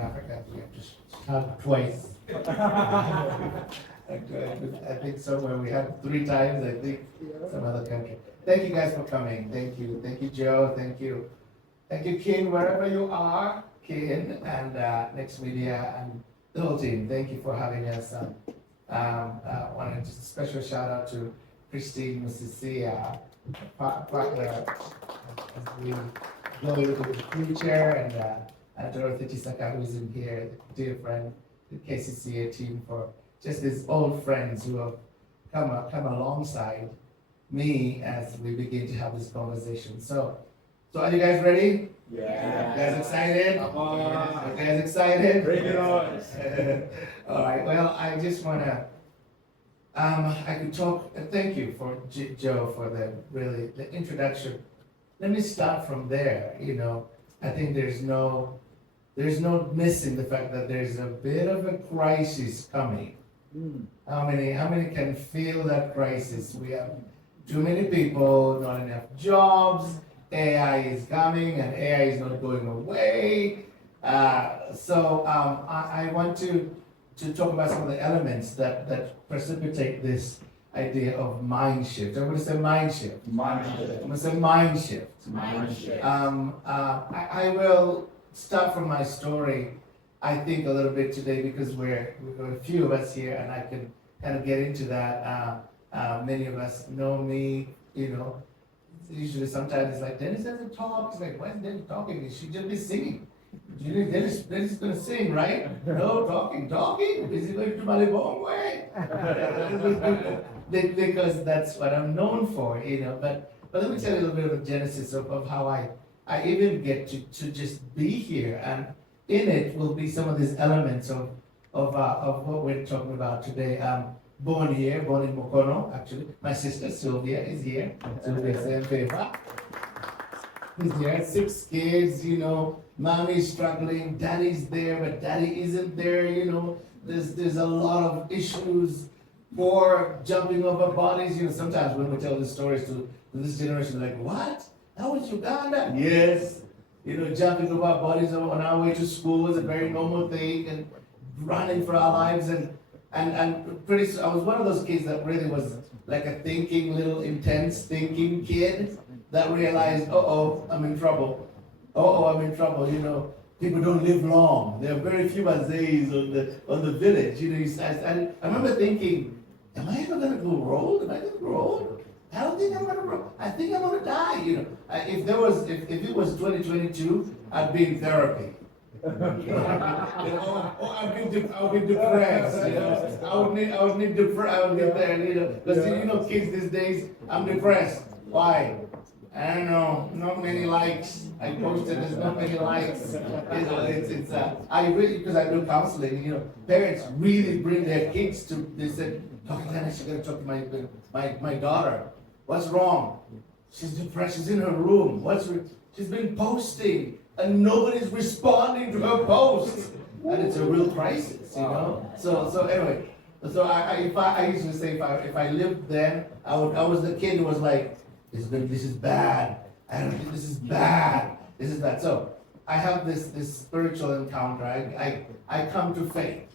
Africa, we have to hug twice. I think somewhere we had 3 times, I think, some other country. Thank you guys for coming. Thank you, Joe. Thank you, Ken, wherever you are, Ken, and Next Media, and the whole team. Thank you for having us. Wanted just a special shout out to Christine Musisia, partner, as we go into the future, and Dorothy Chisaka, who's in here, dear friend, the KCCA team, for just these old friends who have come alongside me as we begin to have this conversation. So are you guys ready? Yeah. You guys excited? Come on. You guys excited? Bring it on. All right. Well, I just wanna. I could talk. Thank you for Joe for the introduction. Let me start from there. I think there's no missing the fact that there's a bit of a crisis coming. How many can feel that crisis? We have too many people, not enough jobs. AI is coming, and AI is not going away. So I want to talk about some of the elements that precipitate this idea of mind shift. I'm going to say mind shift. Mindshift. I'm going to say mind shift. Mindshift. I will start from my story, I think, a little bit today, because we're a few of us here, and I can kind of get into that. Many of us know me, Usually, sometimes it's like, Dennis doesn't talk. It's like, why is Dennis talking? He should just be singing. Dennis is going to sing, right? No, talking. Is he going to Malibongwe? Because that's what I'm known for, But let me tell you a little bit of a genesis of how I even get to just be here. And in it will be some of these elements of what we're talking about today. Born in Mukono, actually. My sister Sylvia is here. Sylvia Sempebwa is here. 6 kids, mommy's struggling, daddy's there, but daddy isn't there, There's a lot of issues for jumping over bodies. Sometimes when we tell these stories to this generation, like, what? That was Uganda? Yes. Jumping over bodies on our way to school is a very normal thing, and running for our lives, and pretty soon, I was one of those kids that really was like a intense thinking kid that realized, I'm in trouble. I'm in trouble. People don't live long. There are very few Mazays on the village. I remember thinking, am I ever gonna grow old? I don't think I'm gonna grow. I think I'm gonna die. If it was 2022, I'd be in therapy. I would be depressed. I would need there. Because kids these days, I'm depressed. Why? I don't know. Not many likes. I posted. There's not many likes. I really, because I do counseling. Parents really bring their kids to. They said, Dr. Dennis, you gotta talk to my daughter. What's wrong? She's depressed. She's in her room. She's been posting, and nobody's responding to her posts, and it's a real crisis, So anyway, I used to say if I lived then, I was the kid who was like, this is bad. I don't think this is bad. This is bad. So I have this spiritual encounter. I come to faith,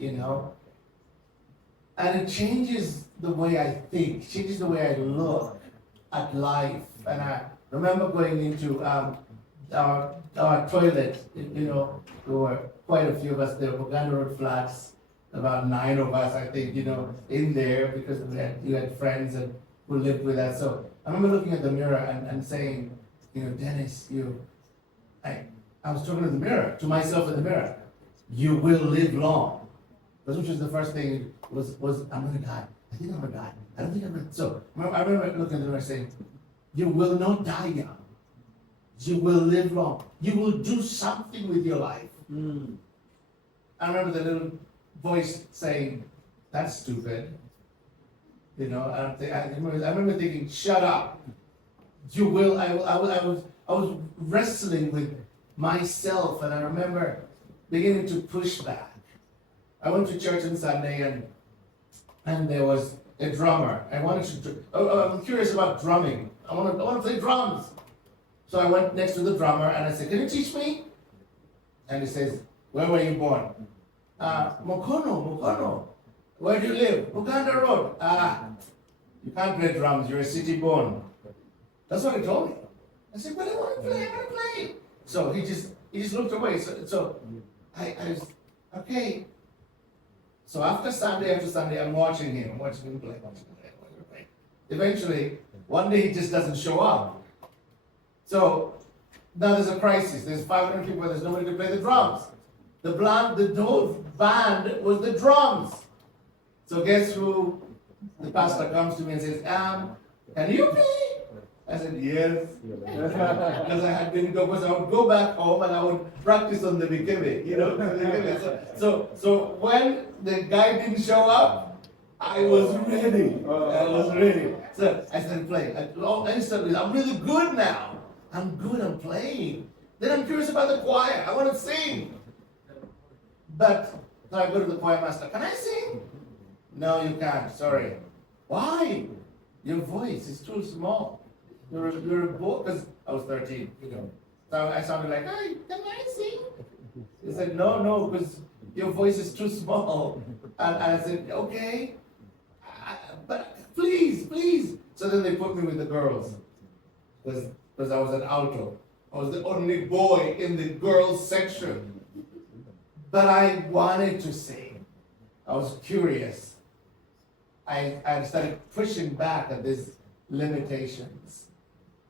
and it changes the way I think, changes the way I look at life. And I remember going into our toilet, there were quite a few of us there, Buganda Road flats, about 9 of us, I think, in there, because you had friends who lived with us. So I remember looking at the mirror and saying, Dennis, I was talking to the mirror, to myself in the mirror, you will live long. Which was the first thing was I'm gonna die. I think I'm gonna die. I don't think I'm gonna. So I remember looking at the mirror saying, you will not die young. You will live long. You will do something with your life. I remember the little voice saying, that's stupid. I remember thinking, shut up. You will. I was wrestling with myself, and I remember beginning to push back. I went to church on Sunday, and there was a drummer. I wanted to. I'm curious about drumming. I want to play drums. So I went next to the drummer and I said, can you teach me? And he says, Where were you born? Mukono. Where do you live? Uganda Road. You can't play drums, you're a city born. That's what he told me. I said, but I want to play. So he just looked away. So I was, okay. So after Sunday, I'm watching him play. Eventually, one day he just doesn't show up. So now there's a crisis. There's 500 people, there's nobody to play the drums. The whole band was the drums. So guess who? The pastor comes to me and says, can you play? I said, yes. Because I had been because I would go back home and I would practice on the bikini, So when the guy didn't show up, I was ready. So I started playing. Instantly, I'm really good now. I'm playing. Then I'm curious about the choir. I want to sing. But so I go to the choir master. Can I sing? No, you can't. Sorry. Why? Your voice is too small. You're a boy. Because I was 13. So I sounded like, hey, can I sing? He said, no, because your voice is too small. And I said, okay. But please. So then they put me with the girls. Because I was an alto. I was the only boy in the girls section. But I wanted to sing. I was curious. I started pushing back at these limitations.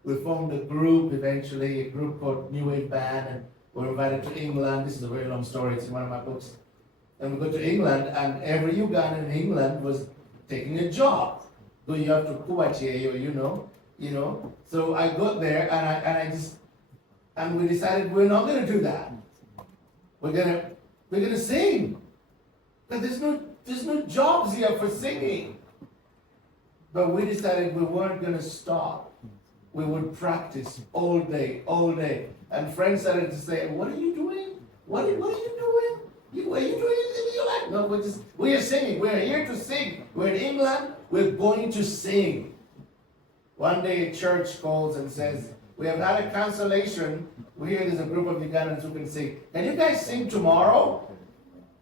We formed a group eventually, a group called New Wave Band, and we were invited to England. This is a very long story, it's in one of my books. And we go to England, and every Ugandan in England was taking a job. So you have to kuwache, So I got there, and we decided we're not going to do that. We're gonna sing. But there's no jobs here for singing. But we decided we weren't gonna stop. We would practice all day. And friends started to say, what are you doing? What are you doing? Are you doing anything you like? No, we are singing. We're here to sing. We're in England. We're going to sing. One day a church calls and says, we have had a cancellation. We hear there's a group of Ugandans who can sing. Can you guys sing tomorrow?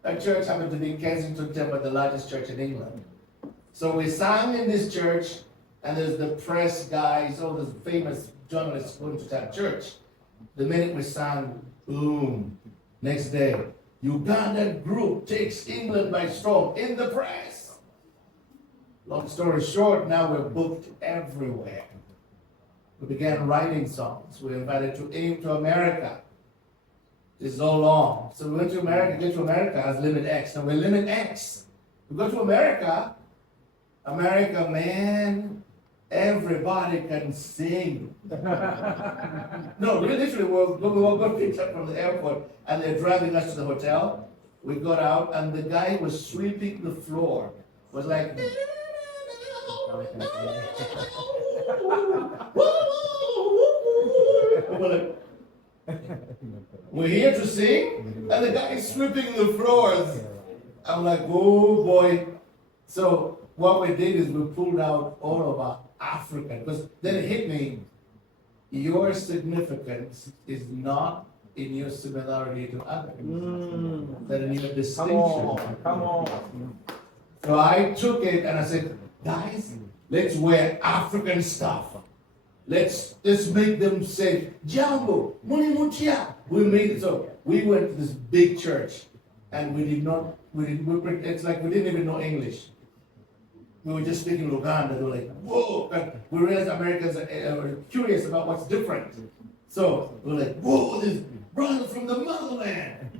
That church happened to be in Kensington Temple, the largest church in England. So we sang in this church, and there's the press guys, all those famous journalists going to that church. The minute we sang, boom. Next day, Ugandan group takes England by storm in the press. Long story short, now we're booked everywhere. We began writing songs. We were invited to America. This is all long. So we went to America, get to America as Limit X. Now we're Limit X. We go to America, man, everybody can sing. No, we literally we got picked up from the airport and they're driving us to the hotel. We got out and the guy was sweeping the floor. Was like, we're here to sing, and the guy is sweeping the floors. I'm like, oh boy. So what we did is we pulled out all of our African, because then it hit me, your significance is not in your similarity to others, but in your distinction. Come on. So I took it and I said, guys, let's wear African stuff. Let's make them say, Jambo, Munimutia. We made it so. We went to this big church and it's like we didn't even know English. We were just speaking Luganda. They were like, whoa. And we realized Americans are curious about what's different. So we were like, whoa, this brother from the motherland.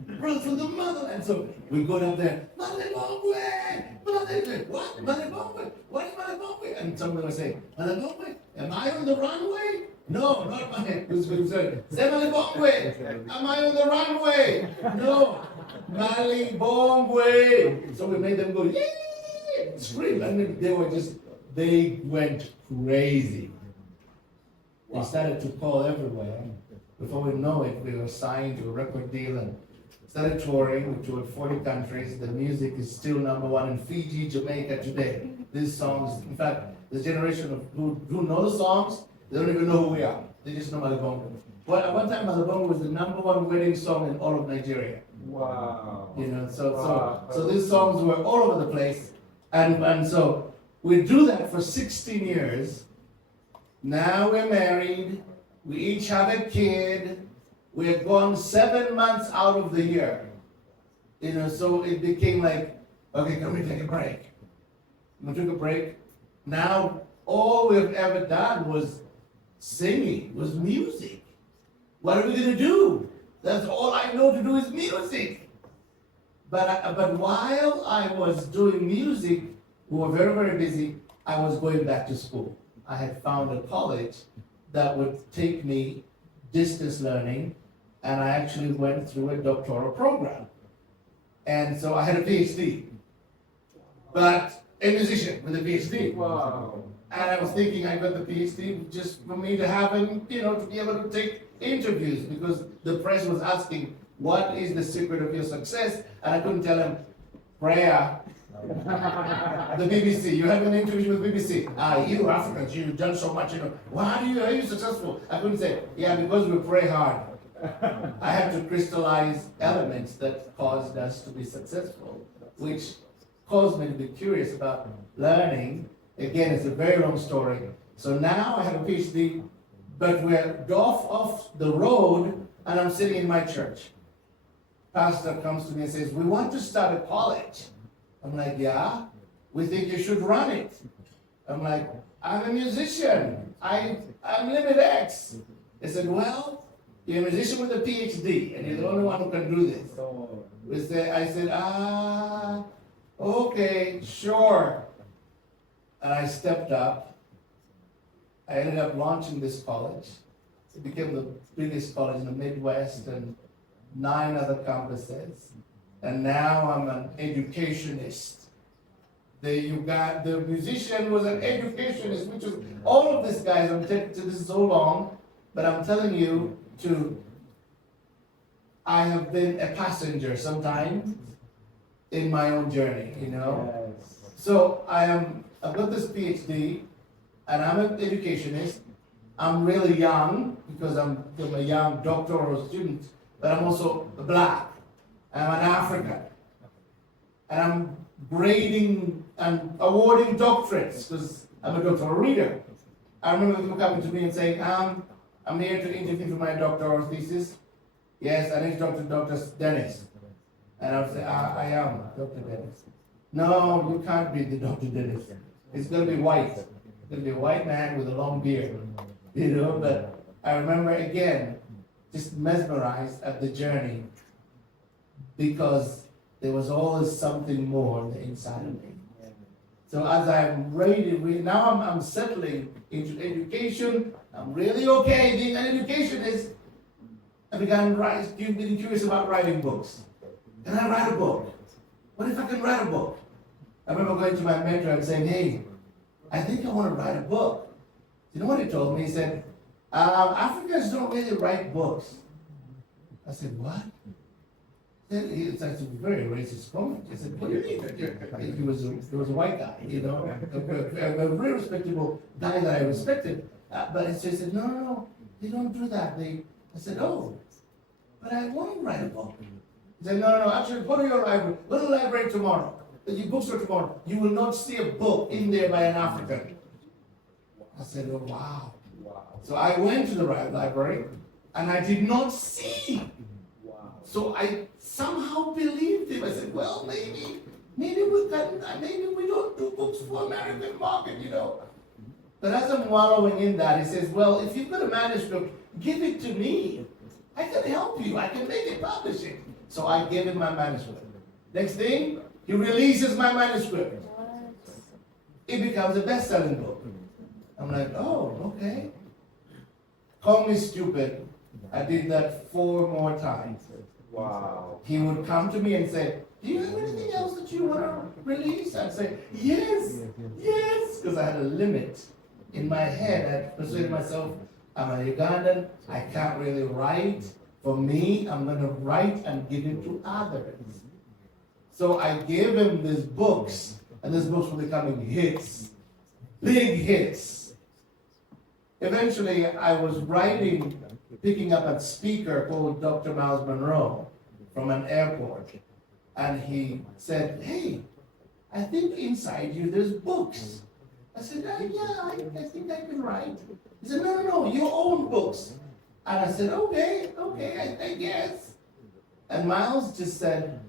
So we go down there, Malibongwe. What? Malibongwe? What is Malibongwe? And someone would say, Malibongwe? Am I on the runway? No, not my head. We said, say Malibongwe. Am I on the runway? No. Malibongwe. So we made them go, yay! Scream. And they went crazy. They started to call everywhere. Before we know it, we were signed to a record deal and started touring. We toured 40 countries. The music is still #1 in Fiji, Jamaica today. These songs, in fact, the generation of who know the songs, they don't even know who we are. They just know Malibongo. But at one time, Malibongo was the #1 wedding song in all of Nigeria. Wow. You know, so these songs were all over the place, and so we do that for 16 years. Now we're married. We each have a kid. We're gone 7 months out of the year. You know, so it became like, okay, can we take a break? We took a break. Now all we've ever done was singing, was music. What are we gonna do? That's all I know to do is music. But while I was doing music, we were very, very busy. I was going back to school. I had found a college that would take me distance learning, and I actually went through a doctoral program. And so I had a PhD, but a musician with a PhD. Wow. And I was thinking I got the PhD just for me to have, and to be able to take interviews, because the press was asking, what is the secret of your success? And I couldn't tell them, prayer. The BBC, you have an interview with BBC. You Africans, you've done so much, Why are you successful? I couldn't say, yeah, because we pray hard. I had to crystallize elements that caused us to be successful, which caused me to be curious about learning. Again, it's a very long story. So now I have a PhD, but we're off the road, and I'm sitting in my church. Pastor comes to me and says, we want to start a college. I'm like, yeah, we think you should run it. I'm like, I'm a musician. I'm Limit X. They said, well, you're a musician with a PhD, and you're the only one who can do this. I said, okay, sure. And I stepped up. I ended up launching this college. It became the biggest college in the Midwest and 9 other campuses. And now I'm an educationist. The musician was an educationist, which is all of these guys. This is so long, but I'm telling you, I have been a passenger sometimes in my own journey, Yes. So I've got this PhD, and I'm an educationist. I'm really young because I'm a young doctoral student, but I'm also black. I'm an African. And I'm grading and awarding doctorates because I'm a doctoral reader. I remember people coming to me and saying, I'm here to interview for my doctoral thesis. Yes, I need to talk to Dr. Dennis. And I would say, I am Dr. Dennis. No, you can't be the Dr. Dennis. It's going to be white. It's going to be a white man with a long beard. But I remember again, just mesmerized at the journey, because there was always something more on the inside of me. So as I'm ready, now I'm settling into education. I'm really okay being an educationist. I began getting curious about writing books. Can I write a book? What if I can write a book? I remember going to my mentor and saying, hey, I think I want to write a book. You know what he told me? He said, Africans don't really write books. I said, what? It's actually a very racist comment. He said, what do you mean? He was a white guy, a very respectable guy that I respected. But he said, no, they don't do that. I said, oh, but I want to write a book. He said, no, actually, go to your library. Go to the library tomorrow. Your bookstore tomorrow. You will not see a book in there by an African. I said, oh, wow. So I went to the library, and I did not see. So I somehow believed him. I said, well, maybe we don't do books for American market, But as I'm wallowing in that, he says, well, if you've got a manuscript, give it to me. I can help you. I can make it publishing. So I gave him my manuscript. Next thing, he releases my manuscript. It becomes a best-selling book. I'm like, oh, okay. Call me stupid. I did that 4 more times. Wow. He would come to me and say, do you have anything else that you want to release? I'd say, yes, because I had a limit in my head. I persuaded myself, I'm a Ugandan, I can't really write. For me, I'm going to write and give it to others. So I gave him these books, and these books were becoming hits, big hits. Eventually, I was picking up a speaker called Dr. Miles Monroe from an airport, and he said, "Hey, I think inside you there's books." I said, "Yeah, I think I can write." He said, "No, no, no, your own books." And I said, "Okay, I guess." And Miles just said,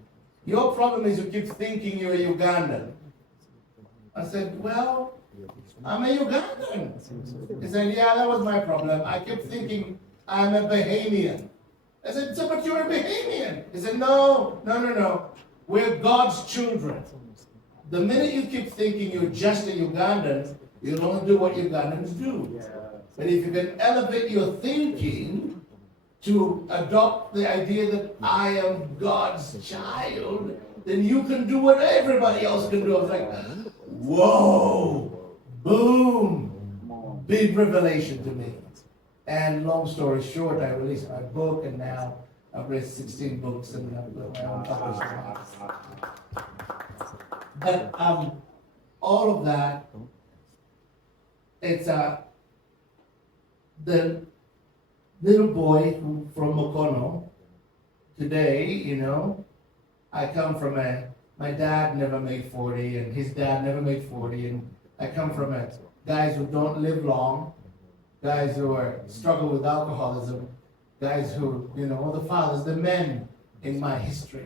"Your problem is you keep thinking you're a Ugandan." I said, "Well, I'm a Ugandan." He said, "Yeah, that was my problem. I kept thinking I'm a Bahamian." I said, "So, but you're a Bahamian." He said, "No, no, no, no. We're God's children. The minute you keep thinking you're just a Ugandan, you'll only do what Ugandans do. But if you can elevate your thinking to adopt the idea that I am God's child, then you can do what everybody else can do." I was like, whoa, boom, big revelation to me. And long story short, I released my book, and now I've read 16 books and I've got my own publishing. But all of that, it's the little boy from Mokono today, I come from my dad never made 40, and his dad never made 40, and I come from guys who don't live long, guys who struggle with alcoholism, guys who, the fathers, the men in my history.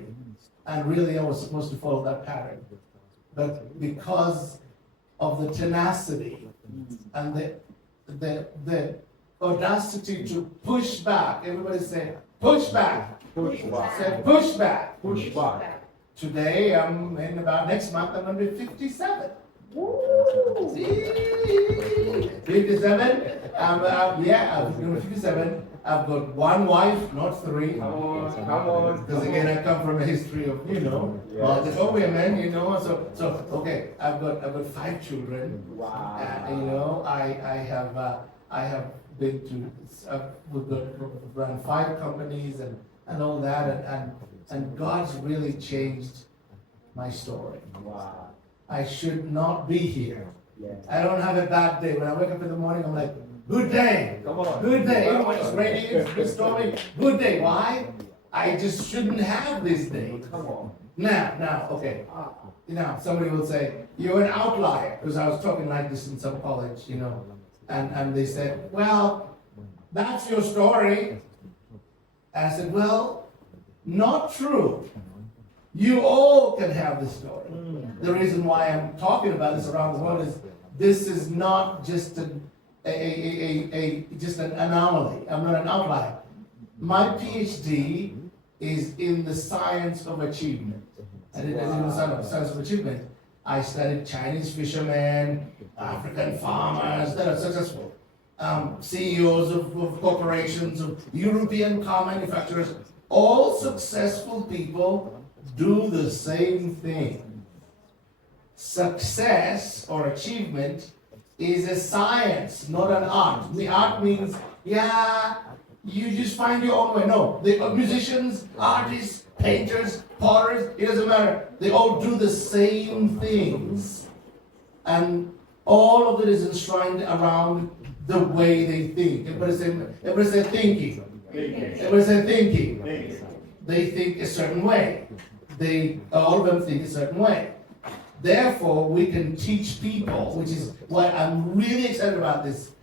And really I was supposed to follow that pattern. But because of the tenacity and the audacity to push back, everybody say, push back. Push back. Say, push back. Push back. Today, next month, I'm going to be 57. Woo! 57. I'm going to be 57. I've got one wife, not three. Come on. Because again, I come from a history of, multiple women, so okay, I've got 5 children. Wow. I have been to, we've run 5 companies and all that, and God's really changed my story. Wow. I should not be here. Yeah. I don't have a bad day. When I wake up in the morning, I'm like, good day. Come on. Good day. Even when it's raining, it's good stormy. Good day. Why? I just shouldn't have this day. Come on. Now, okay. Now, somebody will say, you're an outlier. Because I was talking like this in some college, and they said, well, that's your story. And I said, well, not true. You all can have this story. The reason why I'm talking about this around the world is this is not just just an anomaly. I'm not an outlier. My PhD is in the science of achievement. I did in the science of achievement. I studied Chinese fishermen, African farmers that are successful, CEOs of corporations, of European car manufacturers. All successful people do the same thing. Success or achievement is a science, not an art. The art means, you just find your own way. No, the musicians, artists, painters, potters, it doesn't matter. They all do the same things. And all of it is enshrined around the way they think. Everybody say thinking. Everybody say thinking. They think a certain way. All of them think a certain way. Therefore, we can teach people, which is why I'm really excited about this.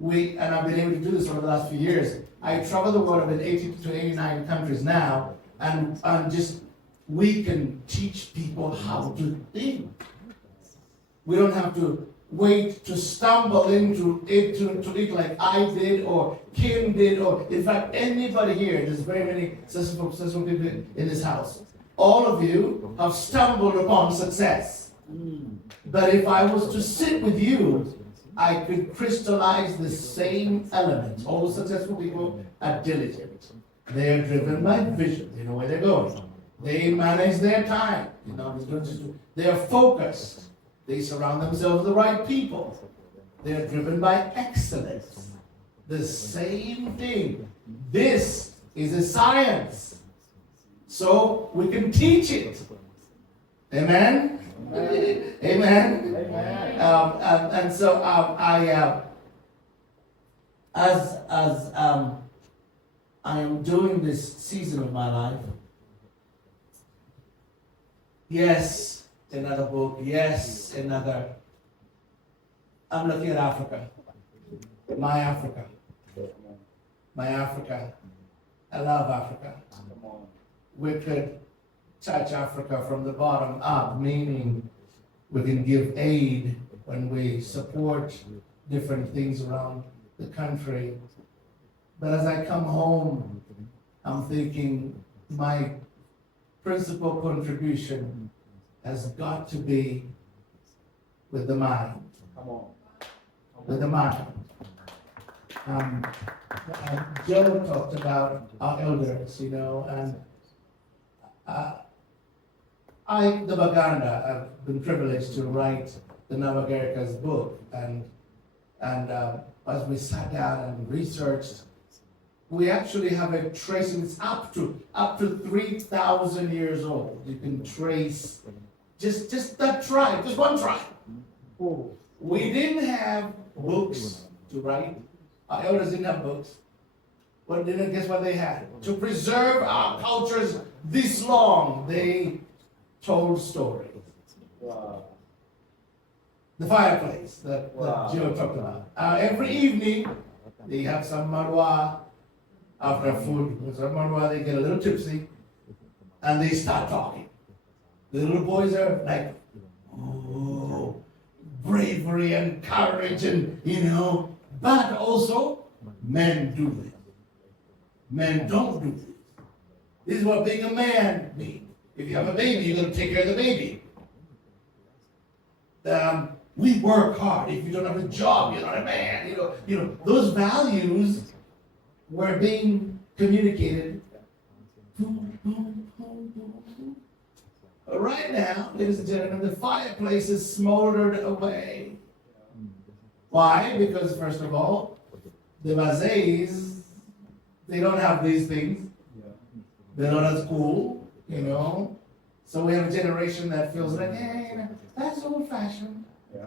And I've been able to do this over the last few years. I travel the world. I'm in 80 to 89 countries now, and we can teach people how to think. We don't have to wait to stumble into it to like I did or Kim did, or in fact anybody here. There's very many successful people in this house. All of you have stumbled upon success. But if I was to sit with you, I could crystallize the same elements. All the successful people are diligent. They are driven by vision. They know where they're going. They manage their time. They are focused. They surround themselves with the right people. They are driven by excellence. The same thing. This is a science. So we can teach it. Amen? Amen? And so as I am doing this season of my life, Yes, another book. Yes, another. I'm looking at Africa. My Africa. My Africa. I love Africa. We could touch Africa from the bottom up, meaning we can give aid when we support different things around the country. But as I come home, I'm thinking my principal contribution has got to be with the mind. Come on. With the mind. Joe talked about our elders, and the Baganda, I've been privileged to write the Navagarika's book, and as we sat down and researched, we actually have a tracing. It's up to 3,000 years old. You can trace just that tribe, just one tribe. Oh. We didn't have books to write. Our elders didn't have books. But then guess what they had? To preserve our cultures this long, they told stories. Wow. The fireplace that Joe talked about. Every evening, they have some marwa after food. With some marwa, they get a little tipsy, and they start talking. The little boys are like, oh, bravery and courage, and but also men do this. Men don't do this. This is what being a man means. If you have a baby, you're going to take care of the baby. We work hard. If you don't have a job, you're not a man. Those values were being communicated. Right now, ladies and gentlemen, the fireplace is smoldered away. Why? Because first of all, the Mazays, they don't have these things. They're not as cool, So we have a generation that feels like, hey, that's old-fashioned. Yeah.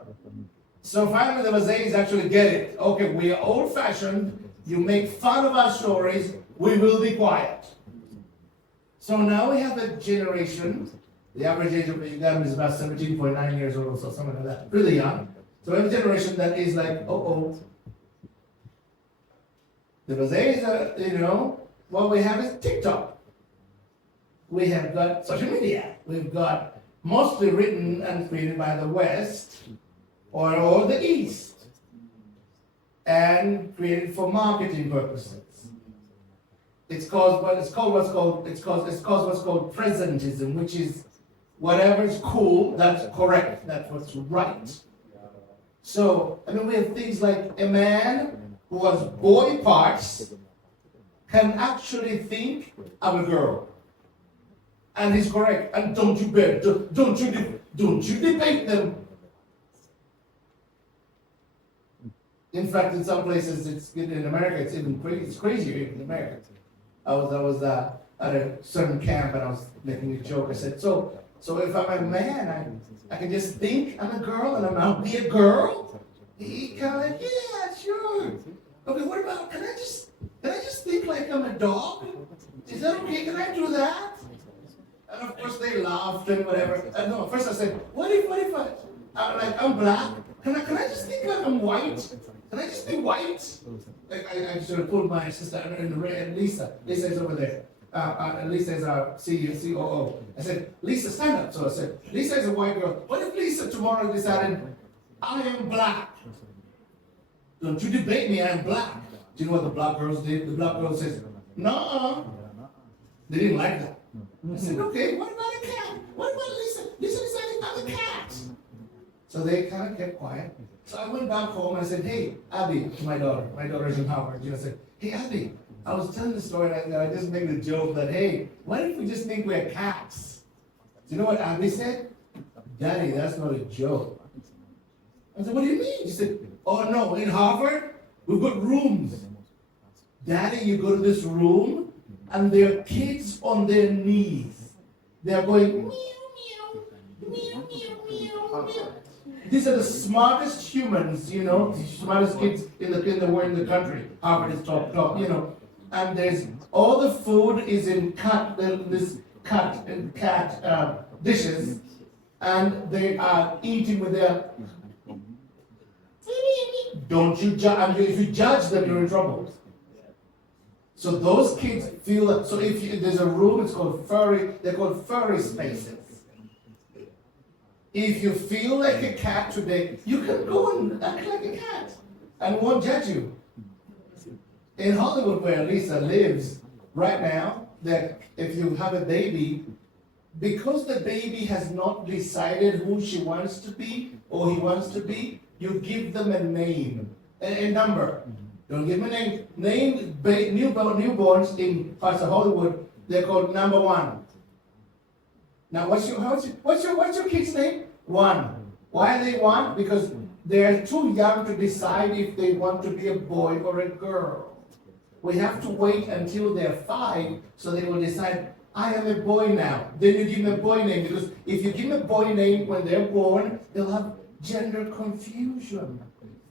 So finally, the Mazays actually get it. Okay, we are old-fashioned. You make fun of our stories. We will be quiet. So now we have a generation. The average age of them is about 17.9 years old or so, something like that. Really young. So we have a generation that is like, oh. The Mazays are, what we have is TikTok. We have got social media. We've got mostly written and created by the West or the East, and created for marketing purposes. It's called what's called presentism, which is whatever is cool, that's correct, that's what's right. So, we have things like a man who has boy parts can actually think I'm a girl. And he's correct. And don't you debate them. In fact, in some places, in America, it's even crazy. It's crazier even in America. I was at a certain camp and I was making a joke. I said, so if I'm a man, I can just think I'm a girl and I'll be a girl? He kind of like, yeah, sure. Okay, what about, can I just think like I'm a dog? Is that okay? Can I do that? And of course they laughed and whatever. And no, first I said, what if I'm black? Can I just think like I'm white? Can I just be white? I sort of pulled my sister and Lisa. Lisa is over there. Lisa is our COO. I said, Lisa, stand up. So I said, Lisa is a white girl. What if Lisa tomorrow decided, I am black? Don't you debate me, I am black. Do you know what the black girls did? The black girls said, no. They didn't like that. I said, okay, what about a cat? What about Lisa? Lisa decided about the cat. So they kind of kept quiet. So I went back home and I said, hey, Abby, to my daughter. My daughter is in Howard. I said, hey, Abby, I was telling the story and I just made the joke that, hey, what if we just think we're cats? Do you know what Abby said? Daddy, that's not a joke. I said, what do you mean? She said, oh no, in Harvard, we've got rooms. Daddy, you go to this room and there are kids on their knees. They are going, meow, meow, meow, meow, meow. These are the smartest humans, the smartest kids in the country. Harvard is top, and there's all the food is in cat dishes, and they are eating with their. Don't you judge? I mean, if you judge them, you're in trouble. So those kids feel that. So if there's a room, it's called furry. They're called furry spaces. If you feel like a cat today, you can go and act like a cat, and won't judge you. In Hollywood, where Lisa lives right now, that if you have a baby, because the baby has not decided who she wants to be or he wants to be, you give them a name, a number. Don't give them a name. Newborns in parts of Hollywood, they're called number one. Now, what's your kid's name? One. Why are they one? Because they're too young to decide if they want to be a boy or a girl. We have to wait until they're 5 so they will decide, I am a boy now. Then you give them a boy name, because if you give them a boy name when they're born, they'll have gender confusion.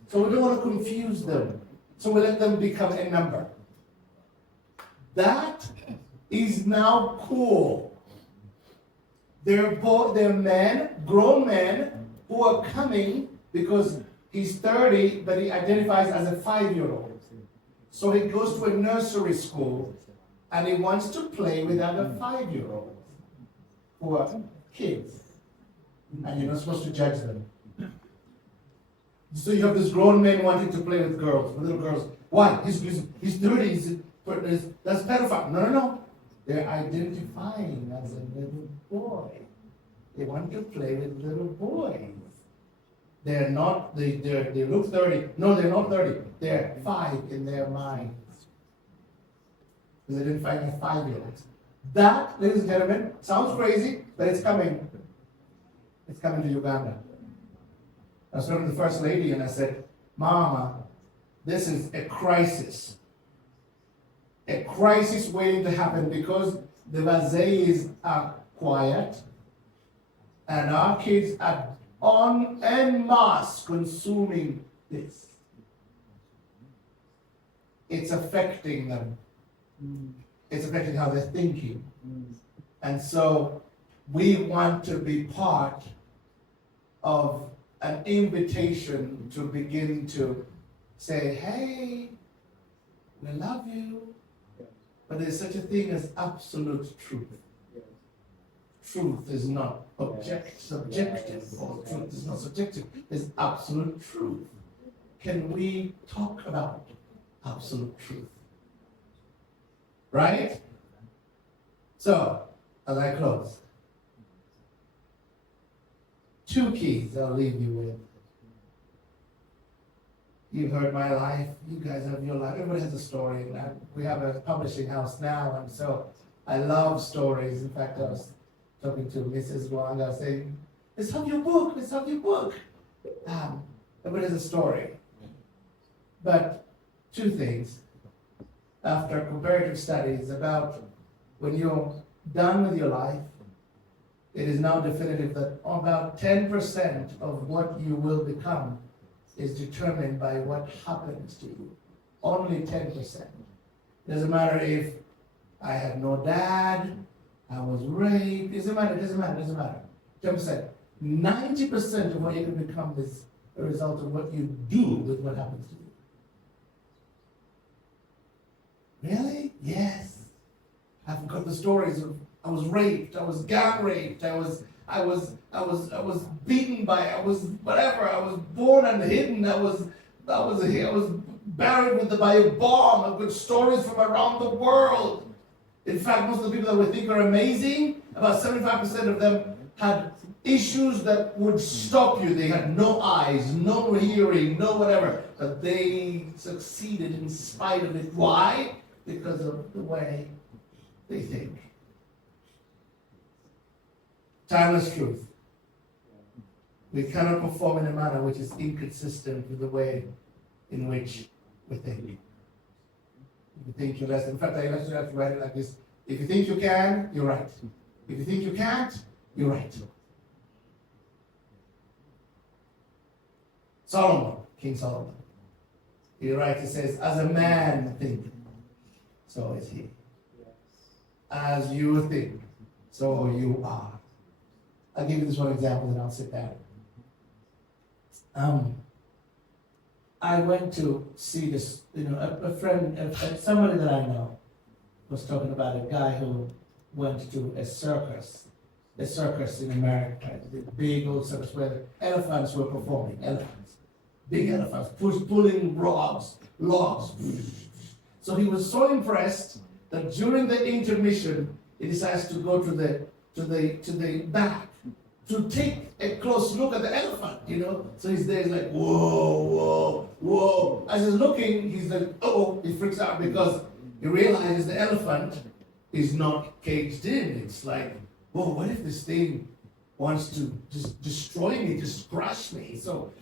So we don't want to confuse them. So we let them become a number. That is now cool. They're men, grown men, who are coming because he's 30, but he identifies as a 5-year-old. So he goes to a nursery school and he wants to play with other 5-year-olds who are kids. And you're not supposed to judge them. So you have this grown man wanting to play with girls, with little girls. Why? He's 30, that's pedophile. No. They're identifying as a little boy. They want to play with little boys. They're not, they look 30. No, they're not 30. They're 5 in their minds. Because they didn't find a 5-year-old. That, ladies and gentlemen, sounds crazy, but it's coming. It's coming to Uganda. I was talking to the First Lady and I said, Mama, this is a crisis. A crisis waiting to happen because the Vazeis are quiet and our kids are en masse consuming this. It's affecting them. It's affecting how they're thinking. And so we want to be part of an invitation to begin to say, hey, we love you. But there's such a thing as absolute truth. Truth is not subjective, or truth is not subjective. There's absolute truth. Can we talk about absolute truth? Right? So, as I close, 2 keys I'll leave you with. You've heard my life. You guys have your life. Everybody has a story. And we have a publishing house now, and so I love stories. In fact, I was talking to Mrs. Wanga saying, let's have your book. Let's have your book. Everybody has a story. But 2 things. After comparative studies about when you're done with your life, it is now definitive that about 10% of what you will become is determined by what happens to you. Only 10%. Doesn't matter if I had no dad, I was raped, doesn't matter. 10%. 90% of what you can become is a result of what you do with what happens to you. Really? Yes. I've got the stories of I was raped, I was gang raped, I was beaten by, I was whatever, I was born and hidden, I was buried by a bomb. I've got stories from around the world. In fact, most of the people that we think are amazing, about 75% of them had issues that would stop you. They had no eyes, no hearing, no whatever, but they succeeded in spite of it. Why? Because of the way they think. Timeless truth. We cannot perform in a manner which is inconsistent with the way in which we think. If you think you're less, in fact, I actually have to write it like this. If you think you can, you're right. If you think you can't, you're right. Solomon, King Solomon, he writes, he says, as a man thinketh, so is he. As you think, So you are. I'll give you this one example and I'll sit down. I went to see this, a friend, somebody that I know was talking about a guy who went to a circus in America, the big old circus where elephants were performing, big elephants, pulling logs. So he was so impressed that during the intermission, he decides to go to the back to take a close look at the elephant, So he's there, he's like, whoa. As he's looking, he's like, he freaks out because he realizes the elephant is not caged in. It's like, whoa, what if this thing wants to just destroy me, just crush me? So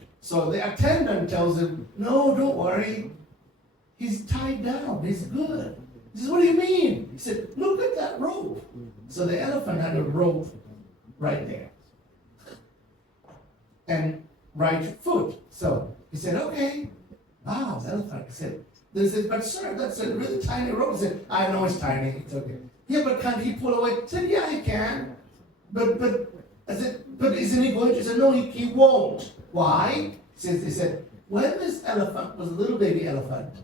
the attendant tells him, no, don't worry. He's tied down, he's good. He says, what do you mean? He said, look at that rope. So the elephant had a rope right there. And right foot. So he said, okay. Wow, the elephant. He said, but sir, that's a really tiny rope. He said, I know it's tiny, it's okay. Yeah, but can't he pull away? He said, yeah, he can. But I said, but isn't he going to? He said, no, he won't. Why? He said, when this elephant was a little baby elephant,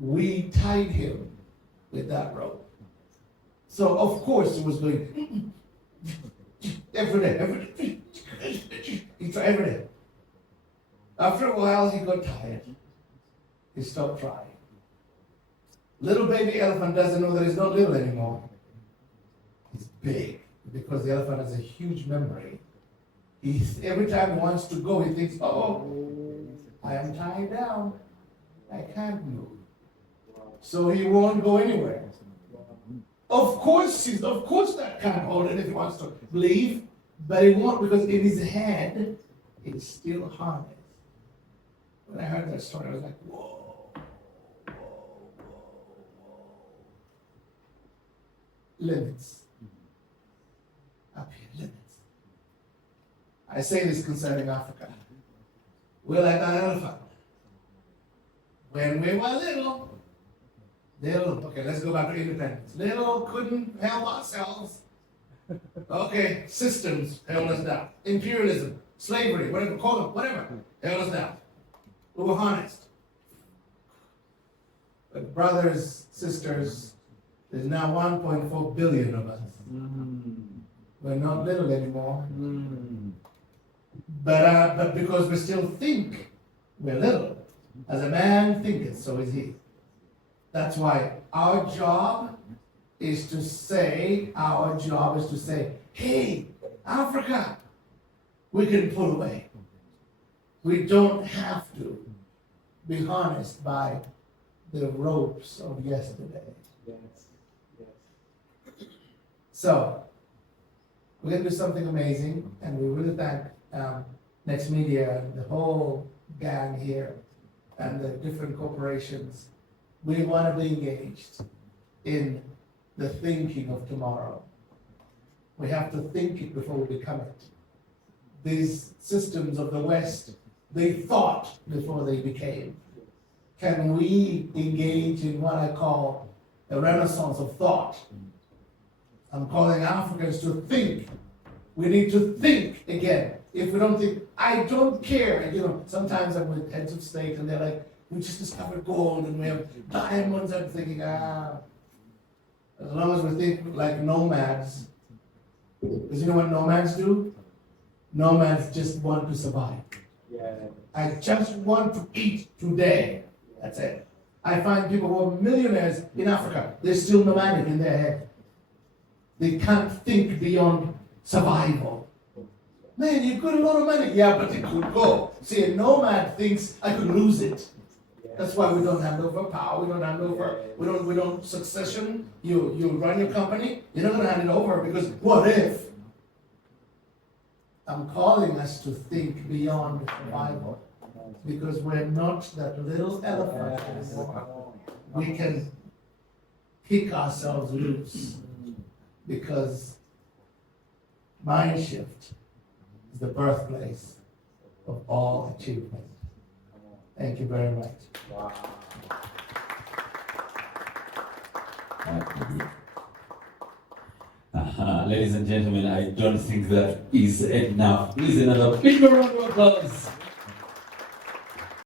we tied him with that rope. So of course he was going every day. He tried every day. After a while he got tired. He stopped trying. Little baby elephant doesn't know that he's not little anymore. He's big because the elephant has a huge memory. Every time he wants to go, he thinks, I am tied down. I can't move. So he won't go anywhere. Of course that can't hold it if he wants to leave, but he won't because in his head, it's still harnessed. When I heard that story, I was like, whoa. Limits. Up here, limits. I say this concerning Africa. We're like an elephant. When we were little, okay, let's go back to independence. Little, couldn't help ourselves. Okay, systems held us down. Imperialism, slavery, whatever, call them, whatever, held us down. We were harnessed. But brothers, sisters, there's now 1.4 billion of us. We're not little anymore. But because we still think we're little, as a man thinketh, so is he. That's why our job is to say, hey, Africa, we can pull away. We don't have to be harnessed by the ropes of yesterday. Yes. So, we're going to do something amazing, and we really thank Next Media and the whole gang here and the different corporations. We want to be engaged in the thinking of tomorrow. We have to think it before we become it. These systems of the West, they thought before they became. Can we engage in what I call a renaissance of thought? I'm calling Africans to think. We need to think again. If we don't think, I don't care. Sometimes I'm with heads of state and they're like, we just discovered gold and we have diamonds. I'm thinking, as long as we think like nomads. Because you know what nomads do? Nomads just want to survive. Yeah. I just want to eat today. That's it. I find people who are millionaires in Africa, they're still nomadic in their head. They can't think beyond survival. Man, you've got a lot of money. Yeah, but it could go. See, a nomad thinks I could lose it. That's why we don't hand over power. We don't hand over. We don't succession. You run your company. You're not going to hand it over because what if? I'm calling us to think beyond survival because we're not that little elephant anymore. We can kick ourselves loose because Mindshift is the birthplace of all achievement. Thank you very much. Wow. Aha. Ladies and gentlemen, I don't think that is enough. Please, another big round of applause.